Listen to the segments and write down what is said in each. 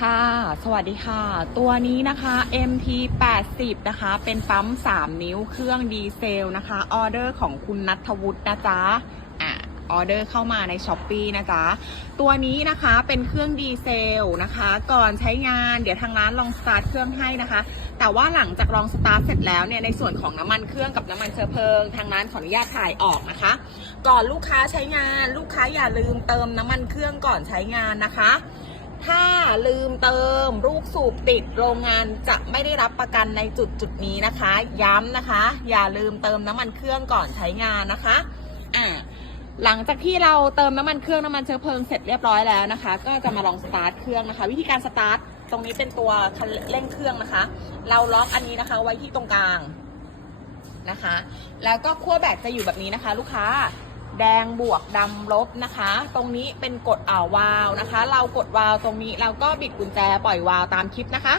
ค่ะ สวัสดีค่ะ ตัวนี้นะคะ MT 80นะคะ เป็นปั๊ม 3 นิ้วเครื่องดีเซลนะคะ ออเดอร์ของคุณนัทวุฒินะจ๊ะออเดอร์เข้ามาใน s h อ p e e นะจ๊ะ ตัวนี้นะคะเป็นเครื่องดีเซลนะคะ ก่อนใช้งานเดี๋ยวทางร้านลองสตาร์ทเครื่องให้นะคะ แต่ว่าหลังจากลองสตาร์ทเสร็จแล้วเนี่ยในส่วนของน้ำมันเครื่องกับน้ำมันเชื้อเพลิง ทางร้านขออนุญาตถ่ายออกนะคะ ก่อนลูกค้าใช้งาน ลูกค้าอย่าลืมเติมน้ำมันเครื่องก่อนใช้งานนะคะ ถ้าลืมเติมลูกสูบติดโรงงานจะไม่ได้รับประกันในจุดจุดนี้นะคะ ย้ำนะคะ อย่าลืมเติมน้ำมันเครื่องก่อนใช้งานนะคะอ่าหลังจากที่เราเติมน้ำมันเครื่องน้ำมันเชื้อเพลิงเสร็จเรียบร้อยแล้วนะคะ ก็จะมาลองสตาร์ทเครื่องนะคะ วิธีการสตาร์ทตรงนี้เป็นตัวคันเร่งเครื่องนะคะ เราล็อกอันนี้นะคะไว้ที่ตรงกลางนะคะ แล้วก็ขั้วแบตจะอยู่แบบนี้นะคะ ลูกค้า แดงบวกดำลบนะคะ ตรงนี้เป็นกดอ่าววาวนะคะ เรากดวาวตรงนี้เราก็บิดกุญแจปล่อยวาวตามคลิปนะคะ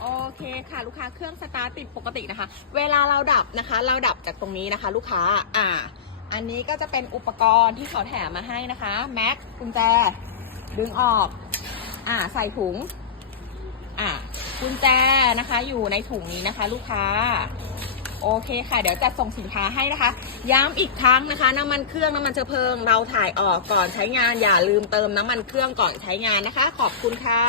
โอเคค่ะลูกค้าเครื่องสตาร์ติดปกตินะคะ เวลาเราดับนะคะ เราดับจากตรงนี้นะคะ ลูกค้าอ่า อันนี้ก็จะเป็นอุปกรณ์ที่เขาแถมมาให้นะคะแม็กกุญแจ ดึงออก อ่า ใส่ถุง อ่ากุญแจนะคะ อยู่ในถุงนี้นะคะ ลูกค้า โอเคค่ะ เดี๋ยวจะส่งสินค้าให้นะคะ ย้ำอีกครั้งนะคะ น้ำมันเครื่องน้ำมันเชื้อเพลิง เราถ่ายออกก่อนใช้งาน อย่าลืมเติมน้ำมันเครื่องก่อนใช้งานนะคะ ขอบคุณค่ะ